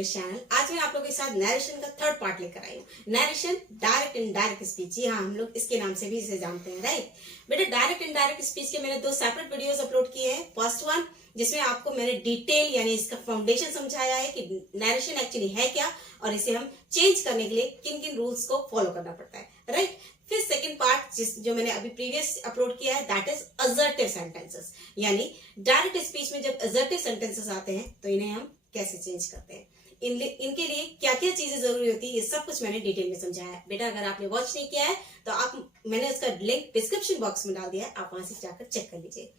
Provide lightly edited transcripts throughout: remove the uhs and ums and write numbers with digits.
English channel. आज मैं आप लोगों के साथ नरेशन का थर्ड पार्ट लेकर आई हूँ। Narration direct indirect speech. जी हाँ, हम लोग इसके नाम से भी इसे जानते हैं, राइट बेटा। डायरेक्ट इनडायरेक्ट स्पीच के मैंने दो सेपरेट वीडियोस अपलोड किए हैं। फर्स्ट वन जिसमें आपको मैंने डिटेल यानी इसका फाउंडेशन समझाया है कि नरेशन एक्चुअली है क्या और इसे हम चेंज करने के लिए किन किन रूल्स को फॉलो करना पड़ता है, राइट। फिर सेकंड पार्ट जो मैंने अभी प्रीवियस अपलोड किया है, दैट इज असर्टिव सेंटेंसेस। यानी डायरेक्ट स्पीच में जब असर्टिव सेंटेंसेस आते हैं तो इन्हें हम कैसे चेंज करते हैं, इनके लिए क्या क्या चीजें जरूरी होती है, ये सब कुछ मैंने डिटेल में समझाया है। बेटा अगर आपने वॉच नहीं किया है तो मैंने उसका लिंक डिस्क्रिप्शन बॉक्स में डाल दिया है, आप वहां से जाकर चेक कर लीजिए।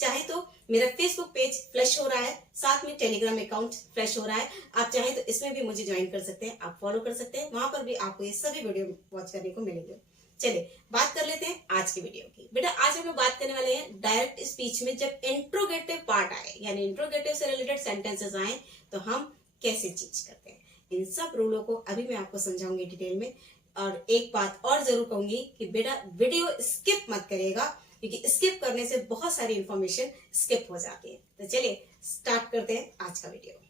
चाहे तो मेरा फेसबुक पेज फ्लैश हो रहा है, साथ में टेलीग्राम अकाउंट फ्लैश हो रहा है। आप चाहे तो इसमें भी मुझे ज्वाइन कर सकते हैं, आप फॉलो कर सकते हैं, वहां पर भी आपको ये सभी वीडियो वॉच करने को मिलेंगे। चलिए बात कर लेते हैं आज की वीडियो की। बेटा आज हम लोग बात करने वाले हैं डायरेक्ट स्पीच में जब इंट्रोगेटिव पार्ट आए यानी इंट्रोगेटिव से रिलेटेड सेंटेंसेस आए तो हम कैसे चेंज करते हैं। इन सब रूलों को अभी मैं आपको समझाऊंगी डिटेल में। और एक बात और जरूर कहूंगी कि बेटा वीडियो स्किप मत करिएगा, क्योंकि स्किप करने से बहुत सारी इंफॉर्मेशन स्किप हो जाती है। तो चलिए स्टार्ट करते हैं आज का वीडियो।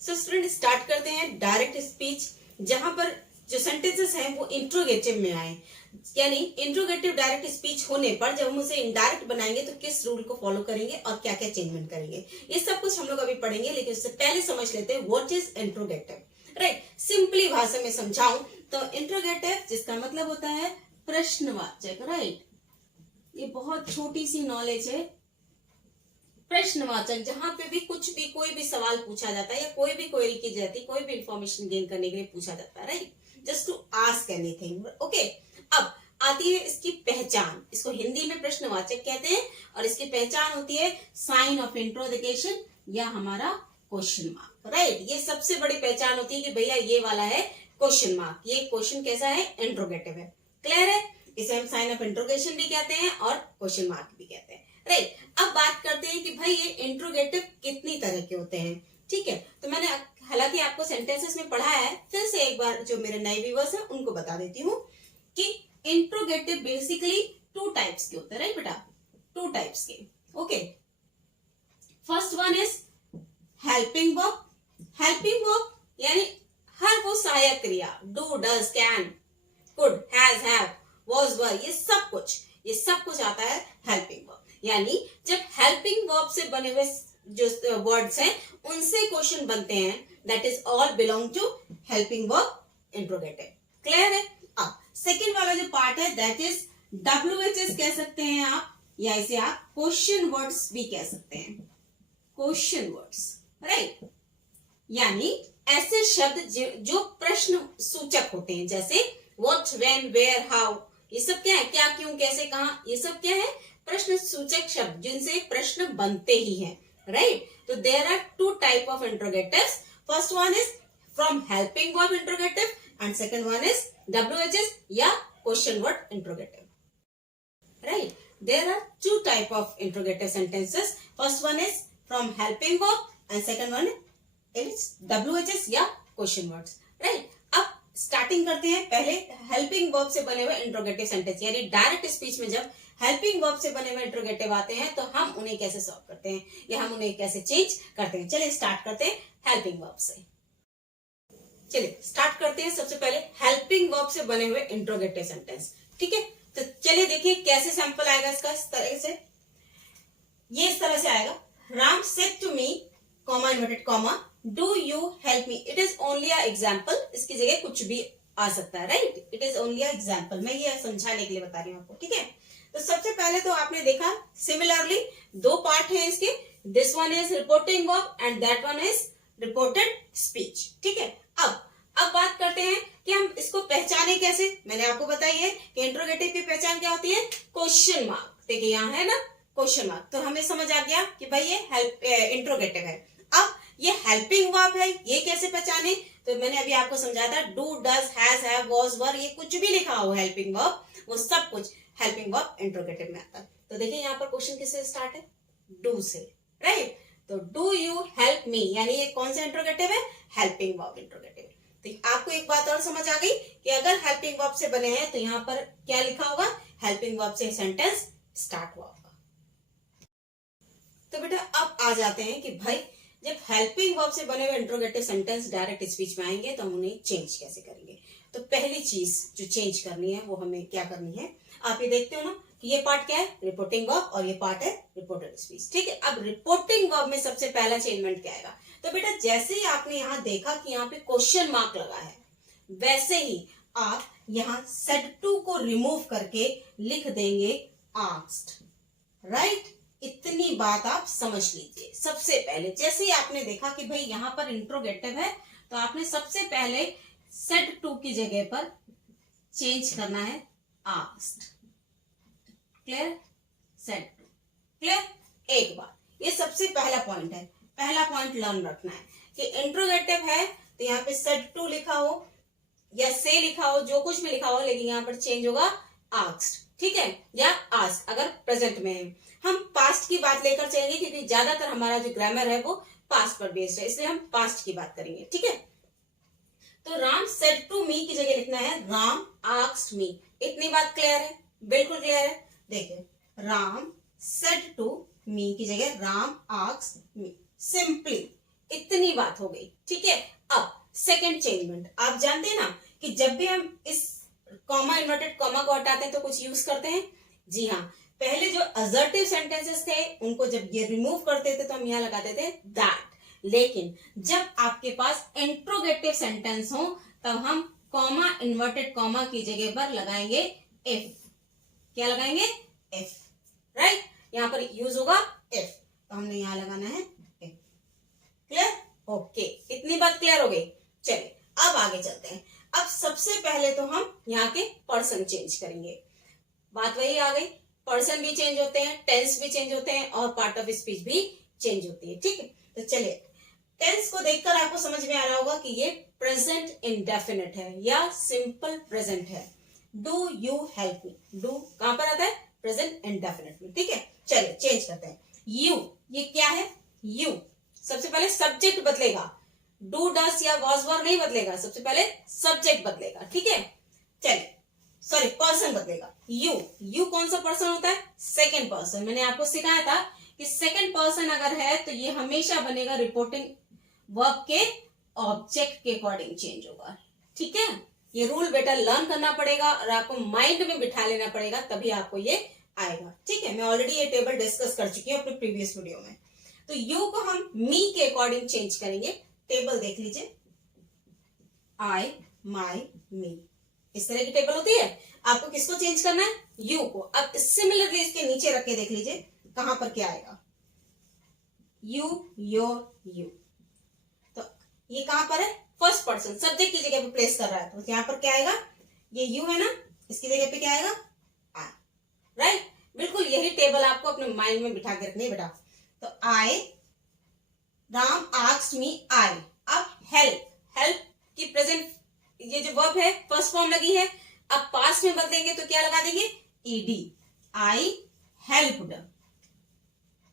सो स्टूडेंट स्टार्ट करते हैं डायरेक्ट स्पीच, जहां पर जो सेंटेंसेस हैं वो इंट्रोगेटिव में आए। यानी इंट्रोगेटिव डायरेक्ट स्पीच होने पर जब हम उसे इनडायरेक्ट बनाएंगे तो किस रूल को फॉलो करेंगे और क्या क्या चेंजमेंट करेंगे, ये सब कुछ हम लोग अभी पढ़ेंगे। लेकिन उससे पहले समझ लेते हैं what is interrogative, right. Simply भाषा में समझाऊं तो इंट्रोगेटिव जिसका मतलब होता है प्रश्नवाचक, राइट। ये बहुत छोटी सी नॉलेज है। प्रश्नवाचक जहां पे भी कुछ भी कोई भी सवाल पूछा जाता है या कोई भी क्वेरी की जाती है, कोई भी इंफॉर्मेशन गेन करने के लिए पूछा जाता है, right, just to ask anything, okay. अब आती है इसकी पहचान। इसको हिंदी में प्रश्नवाचक कहते हैं और इसकी पहचान होती है साइन ऑफ इंट्रोगेशन या हमारा क्वेश्चन मार्क, राइट। ये सबसे बड़ी पहचान होती है कि भैया ये वाला है क्वेश्चन मार्क, ये क्वेश्चन कैसा है, इंट्रोगेटिव है। क्लियर है? इसे हम साइन ऑफ इंट्रोगेशन भी कहते हैं और क्वेश्चन मार्क भी कहते हैं, राइट। अब बात करते हैं कि भाई ये इंट्रोगेटिव कितनी तरह के होते हैं, ठीक है। तो मैंने हालांकि आपको सेंटेंसेस में पढ़ा है, फिर से एक बार जो मेरे नए व्यूअर्स हैं उनको बता देती हूँ कि इंट्रोगेटिव बेसिकली टू टाइप्स के होते हैं, राइट बेटा, टू टाइप्स के, okay. First one is helping verb. Helping verb यानी हर वो सहायक क्रिया, do, does, can, could, has, have, was, were, ये सब कुछ आता है हेल्पिंग वर्ब। यानी जब हेल्पिंग वर्ब से बने हुए जो वर्ड्स हैं उनसे क्वेश्चन बनते हैं, that is all belong to helping verb interrogative. Clear है? अब सेकेंड वाला जो पार्ट है दैट इज WHS कह सकते हैं आप, या इसे आप क्वेश्चन वर्ड्स भी कह सकते हैं, क्वेश्चन वर्ड्स, राइट। यानी ऐसे शब्द जो प्रश्न सूचक होते हैं, जैसे व्हाट, व्हेन, वेयर, हाउ, ये सब क्या है, क्या, क्यों, कैसे, कहां, ये सब क्या है, प्रश्न सूचक शब्द जिनसे प्रश्न बनते ही हैं, राइट। तो there are two type of interrogatives. First one is from helping verb interrogative and second one is WHS या question word interrogative, right. There are two type of interrogative sentences. First one is from helping verb and second one is WHS या question words, right. अब starting करते हैं पहले helping verb से बने हुए interrogative sentence. यानी डायरेक्ट स्पीच में जब हेल्पिंग वर्ब से बने हुए इंट्रोगेटिव आते हैं तो हम उन्हें कैसे सॉल्व करते हैं या हम उन्हें कैसे चेंज करते हैं। चलिए स्टार्ट करते हैं हेल्पिंग वर्ब से। चलिए स्टार्ट करते हैं सबसे पहले हेल्पिंग वर्ब से बने हुए इंट्रोगेटिव सेंटेंस, ठीक है। तो चलिए देखिए कैसे सैंपल आएगा इसका। इस तरह से, ये इस तरह से आएगा, Ram said to me, comma inverted comma, do you help me. It is only a example, इसकी जगह कुछ भी आ सकता है, right. It is only a example, मैं ये समझाने के लिए बता रही हूँ आपको, ठीक है। तो सबसे पहले तो आपने देखा सिमिलरली दो पार्ट हैं इसके, this one is reporting verb and that one is reported speech, ठीक है। अब बात करते हैं कि हम इसको पहचाने कैसे। मैंने आपको बताई है कि इंट्रोगेटिव की पहचान क्या होती है, क्वेश्चन मार्क। देखिए यहाँ है ना क्वेश्चन मार्क, तो हमें समझ आ गया कि भाई ये इंट्रोगेटिव है। अब ये हेल्पिंग वर्ब है, ये कैसे पहचाने, तो मैंने अभी आपको समझाया था, do, does, has, have, was, were, ये कुछ भी लिखा हो हेल्पिंग वर्ब, वो सब कुछ हेल्पिंग वर्ब इंट्रोगेटिव में आता है। तो देखिए यहाँ पर क्वेश्चन किससे स्टार्ट है, डू से, राइट। तो डू यू हेल्प मी, यानी ये कौन सा इंट्रोगेटिव है, हेल्पिंग वर्ब इंट्रोगेटिव। तो आपको एक बात और समझ आ गई कि अगर हेल्पिंग वर्ब से बने हैं तो यहाँ पर क्या लिखा होगा, हेल्पिंग वर्ब से सेंटेंस स्टार्ट हुआ होगा। तो बेटा अब आ जाते हैं कि भाई जब हेल्पिंग वर्ब से बने हुए इंट्रोगेटिव सेंटेंस डायरेक्ट स्पीच में आएंगे तो हम उन्हें चेंज कैसे करेंगे। तो पहली चीज जो चेंज करनी है वो हमें क्या करनी है, आप ये देखते हो ना कि ये पार्ट क्या है, रिपोर्टिंग वर्ब, और ये पार्ट है रिपोर्टेड स्पीच। ठीक है, अब रिपोर्टिंग वर्ब में सबसे पहला चेंजमेंट क्या आएगा, तो बेटा जैसे ही आपने यहाँ देखा कि यहाँ पे क्वेश्चन मार्क लगा है, वैसे ही आप यहाँ सेड टू को रिमूव करके लिख देंगे आस्क्ड। राइट, इतनी बात आप समझ लीजिए। सबसे पहले जैसे ही आपने देखा कि भाई यहां पर इंट्रोगेटिव है, तो आपने सबसे पहले सेड टू की जगह पर चेंज करना है asked. Clear, said to clear. एक बार ये सबसे पहला पॉइंट है, पहला पॉइंट लर्न रखना है कि इंट्रोगेटिव है तो यहाँ पे सेड टू लिखा हो या से लिखा हो, जो कुछ भी लिखा हो, लेकिन यहाँ पर चेंज होगा आस्क्ड। ठीक है, या आस्क अगर प्रेजेंट में है। हम पास्ट की बात लेकर चलेंगे क्योंकि ज्यादातर हमारा जो ग्रामर है वो पास्ट पर बेस्ड है, इसलिए हम पास्ट की बात करेंगे। ठीक है, तो राम सेड टू मी की जगह लिखना है राम आस्क्ड मी। इतनी बात क्लियर है, बिल्कुल क्लियर है। देखिए, राम सेड टू मी की जगह राम आस्क्ड मी, सिंपली इतनी बात हो गई। ठीक है, अब सेकंड चेंजमेंट, आप जानते हैं ना कि जब भी हम इस कॉमा, इन्वर्टेड कॉमा को हटाते हैं तो कुछ यूज करते हैं। जी हाँ, पहले जो असर्टिव सेंटेंसेस थे उनको जब ये रिमूव करते थे तो हम यहाँ लगाते थे दैट, लेकिन जब आपके पास इंट्रोगेटिव सेंटेंस हो तब हम कॉमा, इन्वर्टेड कॉमा की जगह पर लगाएंगे इफ। क्या लगाएंगे, इफ। राइट, यहाँ पर यूज होगा इफ, तो हमने यहाँ लगाना है इफ। क्लियर, ओके, इतनी बात क्लियर हो गई। चलिए अब आगे चलते हैं। अब सबसे पहले तो हम यहाँ के पर्सन चेंज करेंगे। बात वही आ गई, पर्सन भी चेंज होते हैं, टेंस भी चेंज होते हैं और पार्ट ऑफ स्पीच भी चेंज होती है। ठीक है, तो चलिए टेंस को देखकर आपको समझ में आ रहा होगा कि ये प्रेजेंट इंडेफिनिट है या सिंपल प्रेजेंट है। Do you help me, do कहां पर आता है, प्रेजेंट इंडेफिनिट में। ठीक है, चलिए चेंज करते हैं। यू, ये क्या है, यू सबसे पहले सब्जेक्ट बदलेगा, डू डस या वॉज वर नहीं बदलेगा, सबसे पहले सब्जेक्ट बदलेगा। ठीक है, चलिए सॉरी पर्सन बदलेगा। यू, यू कौन सा पर्सन होता है, सेकंड पर्सन। मैंने आपको सिखाया था कि सेकंड पर्सन अगर है तो ये हमेशा बनेगा रिपोर्टिंग वर्ब के ऑब्जेक्ट के अकॉर्डिंग चेंज होगा। ठीक है, ये रूल बेटा लर्न करना पड़ेगा और आपको माइंड में बिठा लेना पड़ेगा, तभी आपको ये आएगा। ठीक है, मैं ऑलरेडी ये टेबल डिस्कस कर चुकी हूँ अपने प्रीवियस वीडियो में। तो यू को हम मी के अकॉर्डिंग चेंज करेंगे। टेबल देख लीजिए, आई, माई, मी, इस तरह की टेबल होती है। आपको किसको चेंज करना है, यू को। अब सिमिलरली इसके नीचे रख के देख लीजिए कहां पर क्या आएगा, यू, योर, यू। तो ये कहां पर है, फर्स्ट पर्सन, सब्जेक्ट की जगह पे प्लेस कर रहा है, तो यहां पर क्या आएगा, ये यू है ना, इसकी जगह पे क्या आएगा, आई। राइट, बिल्कुल यही टेबल आपको अपने माइंड में बिठा के रखनी है बेटा। तो आई, राम आस्क्ड मी, आई। अब हेल्प, हेल्प की प्रेजेंट ये जो वर्ब है फर्स्ट फॉर्म लगी है, अब पास्ट में बदलेंगे तो क्या लगा देंगे, ईडी, आई हेल्प्ड।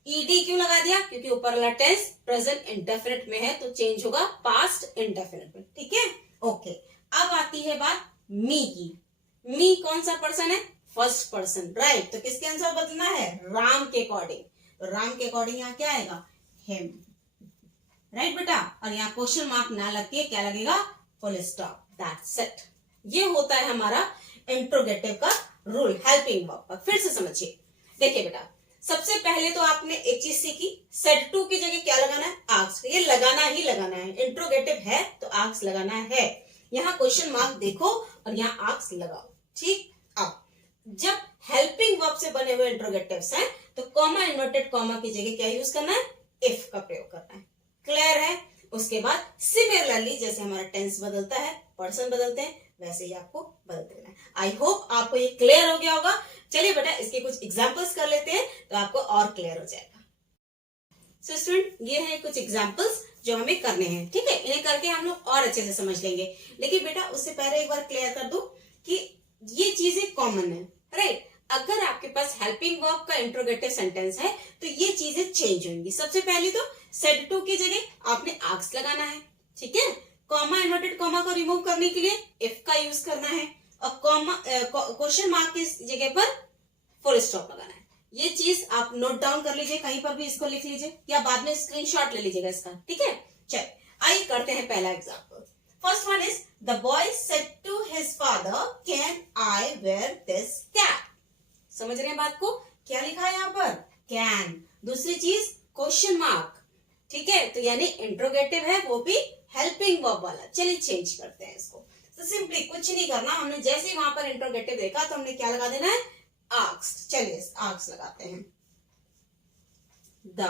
ईडी क्यों लगा दिया, क्योंकि ऊपर वाला टेंस प्रेजेंट इंडेफिनिट में है तो चेंज होगा पास्ट इंडेफिनिट में। ठीक है, ओके। अब आती है बात मी की। मी कौन सा पर्सन है, फर्स्ट पर्सन। राइट, तो किसके आंसर बदलना है, राम के अकॉर्डिंग। तो राम के अकॉर्डिंग यहाँ क्या आएगा, हिम। राइट बेटा, और यहाँ क्वेश्चन मार्क ना लग के क्या लगेगा, फुल स्टॉप, दैट्स इट। ये होता है हमारा इंट्रोगेटिव का रूल हेल्पिंग वर्ब का। फिर से समझिए, देखिए बेटा सबसे पहले तो आपने एक चीज सीखी, सेड टू की जगह क्या लगाना है, आस्क्ड। ये लगाना ही लगाना है, इंट्रोगेटिव है तो आस्क्ड लगाना है। यहाँ क्वेश्चन मार्क देखो और यहाँ आस्क्ड लगाओ। ठीक, अब जब हेल्पिंग वर्ब से बने हुए इंट्रोगेटिव्स हैं तो कॉमा, इन्वर्टेड कॉमा की जगह क्या यूज करना है, इफ का प्रयोग करना है। क्लियर है, उसके बाद सिमिलरली जैसे हमारा टेंस बदलता है, पर्सन बदलते हैं, वैसे ही आपको बदल देना है। आई होप आपको ये क्लियर हो गया होगा। चलिए बेटा इसके कुछ एग्जांपल्स कर लेते हैं तो आपको और क्लियर हो जाएगा। सो स्टूडेंट, ये हैं कुछ एग्जांपल्स जो हमें करने हैं। ठीक है, इन्हें करके हम लोग और अच्छे से समझ लेंगे। लेकिन बेटा उससे पहले एक बार क्लियर कर दूं कि ये चीजें कॉमन है। राइट, अगर आपके पास हेल्पिंग वर्ब का इंट्रोगेटिव सेंटेंस है तो ये चीजें चेंज होंगी। सबसे पहले तो सेड टू की जगह आपने आस्क्ड लगाना है। ठीक है, कॉमा इन्वर्टेड कॉमा को रिमूव करने के लिए इफ का यूज करना है और कॉमा क्वेश्चन मार्क की जगह पर फुल स्टॉप लगाना है। ये चीज आप नोट डाउन कर लीजिए, कहीं पर भी इसको लिख लीजिए या बाद में स्क्रीनशॉट ले लीजिएगा इसका, ठीक है। चल आइए करते हैं पहला example. First one is the boy said to his father can I wear this cap. समझ रहे हैं बात को, क्या लिखा है यहाँ पर, कैन। दूसरी चीज क्वेश्चन मार्क, ठीक है, तो यानी इंट्रोगेटिव है, वो भी हेल्पिंग वर्ब वाला। चलिए चेंज करते हैं इसको। तो सिंपली कुछ नहीं करना, हमने जैसे ही वहां पर इंट्रोगेटिव देखा तो हमने क्या लगा देना है, आस्क्ड। चलिए आस्क्ड लगाते हैं। The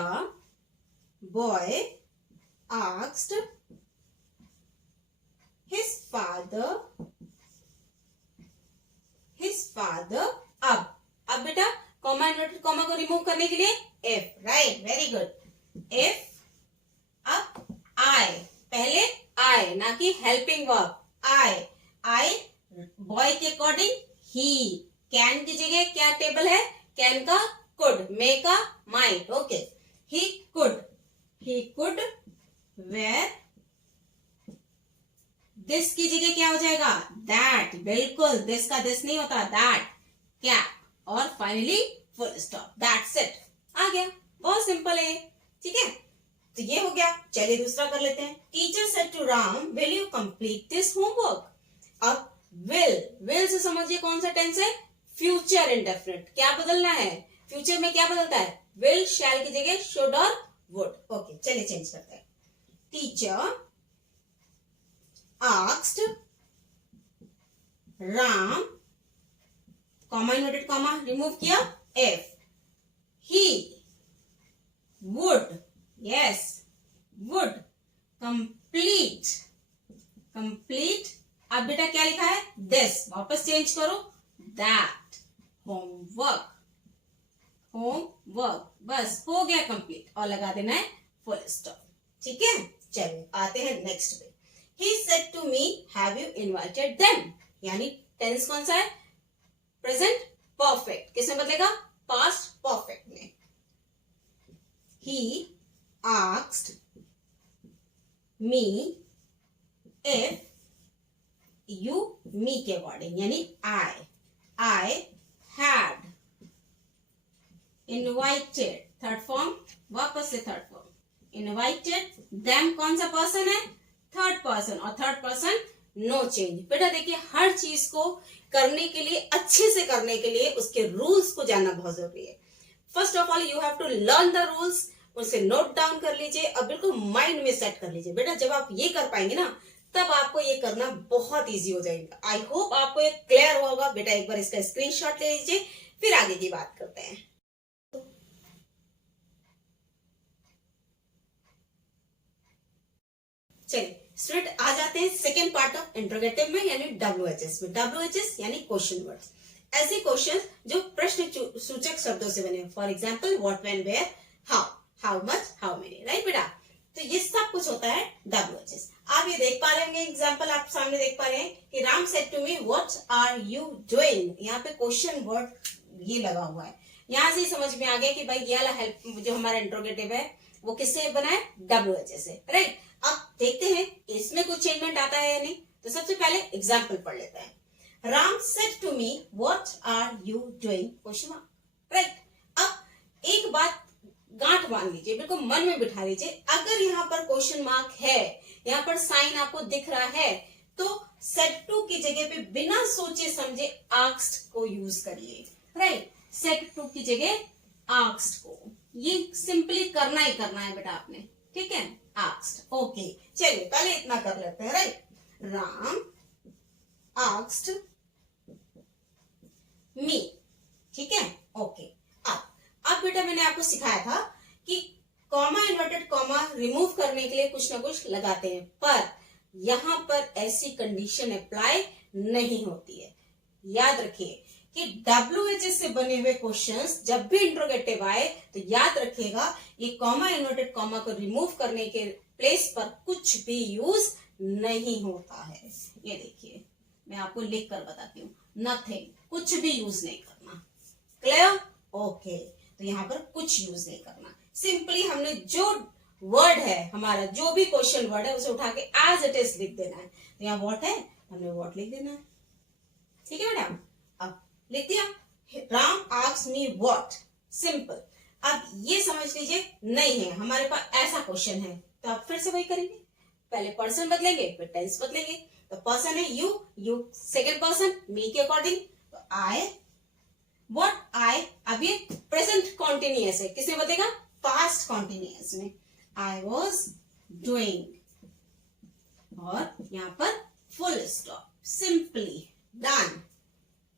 boy asked his father. अब बेटा कॉमा इन्वर्टेड कॉमा को रिमूव करने के लिए if, right, very good. If अब आई, पहले आई ना कि हेल्पिंग वर्ब, आई बॉय के अकॉर्डिंग ही, कैन की जगह क्या टेबल है, कैन का कुड, मे का might, okay. He could wear, this की जगह क्या हो जाएगा, दैट, बिल्कुल, दिस का दिस नहीं होता, दैट कैप, और finally full stop, that's it. आ गया, बहुत सिंपल है, ठीक है। तो ये हो गया। चलिए दूसरा कर लेते हैं। Teacher said to Ram will you complete this homework. अब विल से समझिए कौन सा टेंस है, फ्यूचर इंडेफिनिट। क्या बदलना है, फ्यूचर में क्या बदलता है, विल शैल की जगह शुड और वुड, ओके। चलिए चेंज करते हैं। Teacher asked Ram, comma inverted comma remove किया, if he would, yes, would complete, अब बेटा क्या लिखा है, this, वापस चेंज करो, that homework, बस हो गया कंप्लीट, और लगा देना है फुल स्टॉप, ठीक है। चलिए आते हैं नेक्स्ट पे। he said to me have you invited them, यानी टेंस कौन सा है, प्रेजेंट परफेक्ट, किसमें बदलेगा, पास्ट परफेक्ट में। he asked me if you, me के अकॉर्डिंग यानी I had invited, third form, वापस से थर्ड फॉर्म, invited them कौन सा पर्सन है, थर्ड पर्सन, और थर्ड पर्सन नो चेंज। बेटा देखिए हर चीज को करने के लिए, अच्छे से करने के लिए उसके रूल्स को जानना बहुत जरूरी है। First of all you have to learn the rules, उसे नोट डाउन कर लीजिए और बिल्कुल माइंड में सेट कर लीजिए। बेटा जब आप ये कर पाएंगे ना, तब आपको ये करना बहुत इजी हो जाएगा। आई होप आपको ये क्लियर हुआ होगा। बेटा एक बार इसका स्क्रीनशॉट ले लीजिए, फिर आगे की बात करते हैं। चलिए स्टूडेंट आ जाते हैं सेकेंड पार्ट ऑफ इंट्रोगेटिव में, यानी WHS में। WHS यानी क्वेश्चन वर्ड्स, ऐसे क्वेश्चन जो प्रश्न सूचक शब्दों से बने। For example what, when, where, how much, how many, right बेटा। तो ये सब कुछ होता है WHS। आप ये देख पा रहे होंगे, एग्जाम्पल आप सामने देख पा रहे हैं कि Ram said to me what are you doing. यहाँ पे क्वेश्चन वर्ड ये लगा हुआ है। यहाँ से समझ में आ गया कि भाई ये वाला हेल्प जो हमारा इंट्रोगेटिव है वो किससे बना है, WHS से, राइट। अब देखते हैं इसमें कुछ चेंजमेंट आता है या नहीं। तो सबसे पहले एग्जाम्पल पढ़ लेते हैं। Ram said to me what are you doing, question mark, right. अब एक बात गांठ बांध लीजिए, बिल्कुल मन में बिठा लीजिए। अगर यहाँ पर क्वेश्चन मार्क है, यहाँ पर साइन आपको दिख रहा है, तो सेड टू की जगह पे बिना सोचे समझे आस्क्ड को यूज करिए, राइट। सेड टू की जगह आस्क्ड को, ये सिंपली करना ही करना है बेटा आपने, ठीक है। Asked, okay. चलिए पहले इतना कर लेते हैं, राइट। राम आस्क्ड मी, ठीक है, ओके। अब बेटा मैंने आपको सिखाया था कि कॉमा इन्वर्टेड कॉमा रिमूव करने के लिए कुछ ना कुछ लगाते हैं, पर यहां पर ऐसी कंडीशन अप्लाई नहीं होती है। याद रखिए कि WHS से बने हुए क्वेश्चंस जब भी इंट्रोगेटिव आए तो याद रखिएगा ये कॉमा इन्वर्टेड कॉमा को रिमूव करने के प्लेस पर कुछ भी यूज नहीं होता है। ये देखिए मैं आपको लिख कर बताती हूँ, नथिंग, कुछ भी यूज नहीं करना, क्लियर, ओके। तो यहाँ पर कुछ यूज नहीं करना, सिंपली हमने जो वर्ड है हमारा, जो भी क्वेश्चन वर्ड है उसे उठा के एज इट इज लिख देना है। तो यहाँ व्हाट है, हमने व्हाट लिख देना है। ठीक है मैडम, अब लिख दिया, Ram asks me what, simple. अब ये समझ लीजिए नहीं है हमारे पास ऐसा क्वेश्चन है, तो आप फिर से वही करेंगे, पहले पर्सन बदलेंगे फिर टेंस बदलेंगे। तो पर्सन है यू सेकेंड पर्सन मी के अकॉर्डिंग, तो आई व्हाट आई, अब ये प्रेजेंट कॉन्टिन्यूअस है, किसमें बदलेगा, पास्ट कॉन्टिन्यूअस में, आई वॉज डूइंग, और यहां पर फुल स्टॉप, सिंपली डन।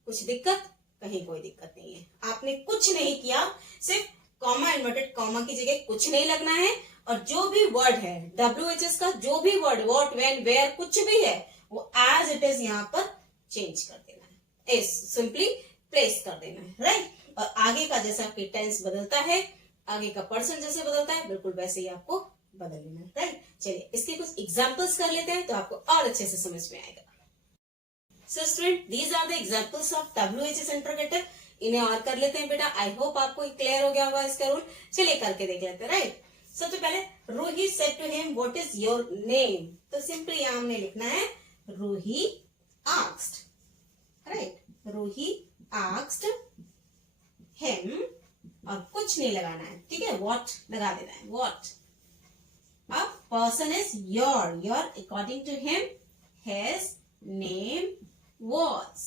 कुछ दिक्कत, कहीं कोई दिक्कत नहीं है, आपने कुछ नहीं किया, सिर्फ कॉमा इन्वर्टेड कॉमा की जगह कुछ नहीं लगना है, और जो भी वर्ड है WHS का जो भी वर्ड, व्हाट व्हेन वेयर कुछ भी है वो एज इट इज यहाँ पर चेंज कर देना है, सिंपली प्लेस कर देना है, राइट। और आगे का जैसे आपकी टेंस बदलता है, आगे का पर्सन जैसे बदलता है, बिल्कुल वैसे ही आपको बदल लेना है, राइट। चलिए इसके कुछ एग्जाम्पल्स कर लेते हैं तो आपको और अच्छे से समझ में आएगा। So student, these are the examples of WHS interrogative. इन्हें और कर लेते हैं बेटा, आई होप आपको क्लियर हो गया होगा इसका रूल। चलिए करके देख लेते हैं, राइट। सबसे पहले Roohi said to him what is your name, तो सिंपली यहां हमने लिखना है Roohi asked, right, Roohi asked him, और कुछ नहीं लगाना है, ठीक है, व्हाट लगा देना है, व्हाट। अब person is your according to him his name was,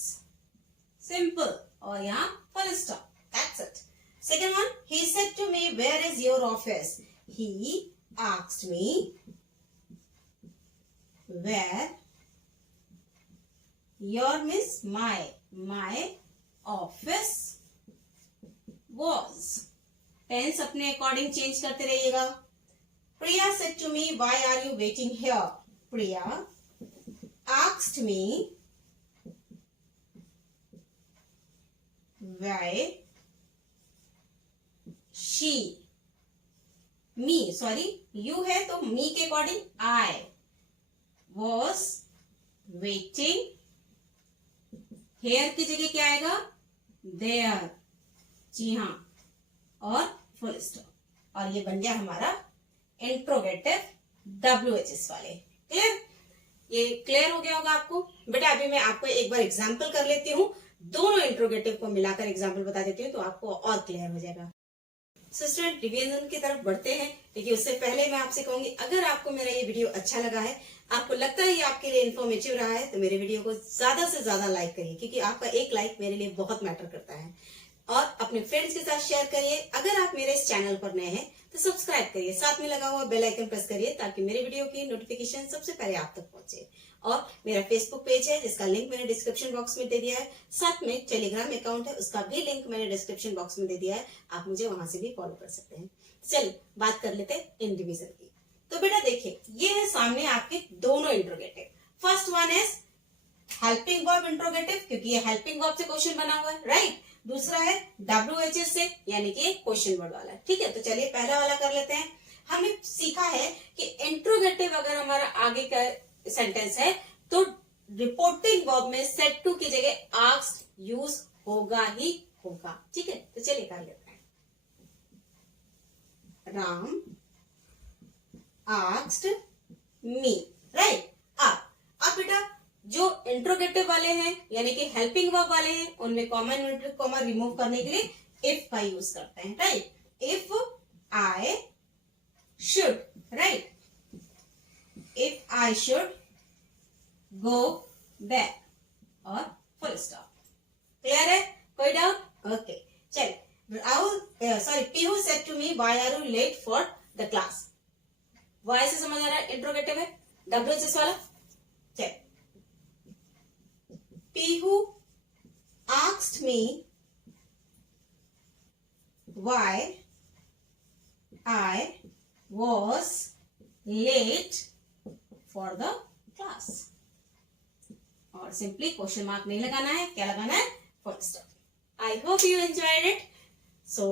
simple, और यहाँ full stop, that's it. Second one, he said to me where is your office, he asked me where your means my office was, tense अपने अकॉर्डिंग change करते रहिएगा। प्रिया said to me why are you waiting here, Priya asked me why she, you है तो me के according I was waiting, here की जगह क्या आएगा, there, जी हाँ, और फुल स्टॉप, और ये बन गया हमारा इंट्रोगेटिव WHS वाले। क्लियर, ये क्लियर हो गया होगा आपको बेटा। अभी मैं आपको एक बार एग्जाम्पल कर लेती हूँ, दोनों इंट्रोगेटिव को मिलाकर एग्जाम्पल बता देती हूँ तो आपको और क्लियर हो जाएगा। सो स्टूडेंट, रिवीजन की तरफ बढ़ते हैं, लेकिन उससे पहले मैं आपसे कहूंगी, अगर आपको मेरा ये वीडियो अच्छा लगा है, आपको लगता है ये आपके लिए इन्फॉर्मेटिव रहा है, तो मेरे वीडियो को ज्यादा से ज्यादा लाइक करिए, क्योंकि आपका एक लाइक मेरे लिए बहुत मैटर करता है। और अपने फ्रेंड्स के साथ शेयर करिए। अगर आप मेरे इस चैनल पर नए हैं तो सब्सक्राइब करिए, साथ में लगा हुआ बेल आइकन प्रेस करिए, ताकि मेरे वीडियो की नोटिफिकेशन सबसे पहले आप तक पहुंचे। और मेरा फेसबुक पेज है जिसका लिंक मैंने डिस्क्रिप्शन बॉक्स में दे दिया है, साथ में टेलीग्राम अकाउंट है उसका भी लिंक मैंने डिस्क्रिप्शन बॉक्स में दे दिया है, आप मुझे वहां से भी फॉलो कर सकते हैं। चलिए बात कर लेते हैं इन डिवीजन की। तो बेटा देखिए, ये है सामने आपके दोनों interrogative. First one is helping verb interrogative, क्योंकि ये हेल्पिंग वर्ब से क्वेश्चन बना हुआ है, राइट। दूसरा है WHS से, यानी कि क्वेश्चन वर्ड वाला, ठीक है। तो चलिए पहला वाला कर लेते हैं। हमने सीखा है कि इंट्रोगेटिव अगर हमारा आगे का सेंटेंस है तो रिपोर्टिंग वर्ब में सेड टू की जगह आस्क्ड यूज होगा ही होगा, ठीक है। तो चलिए कर लेते हैं। Ram asked me, right. अब बेटा जो इंट्रोगेटिव वाले हैं यानी कि हेल्पिंग वर्ब वाले हैं, उनमें कॉमन इन्वर्टेड कॉमा रिमूव करने के लिए इफ का यूज करते हैं, right. If I should, right, if I should go back, और फुल स्टॉप। क्लियर है, कोई डाउट? ओके, चलिए। Pihu said to me why are you late for the class, why से समझ आ रहा है इंट्रोगेटिव है, WHS वाला। चलिए, Pihu asked me why I was late for the class, और सिंपली क्वेश्चन मार्क नहीं लगाना है, क्या लगाना है, full stop. I hope you enjoyed it. So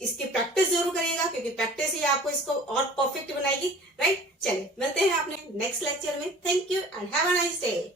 इसकी प्रैक्टिस जरूर करिएगा, क्योंकि प्रैक्टिस ही आपको इसको और परफेक्ट बनाएगी, राइट। चलिए मिलते हैं अपने नेक्स्ट लेक्चर में। Thank you and have a nice day.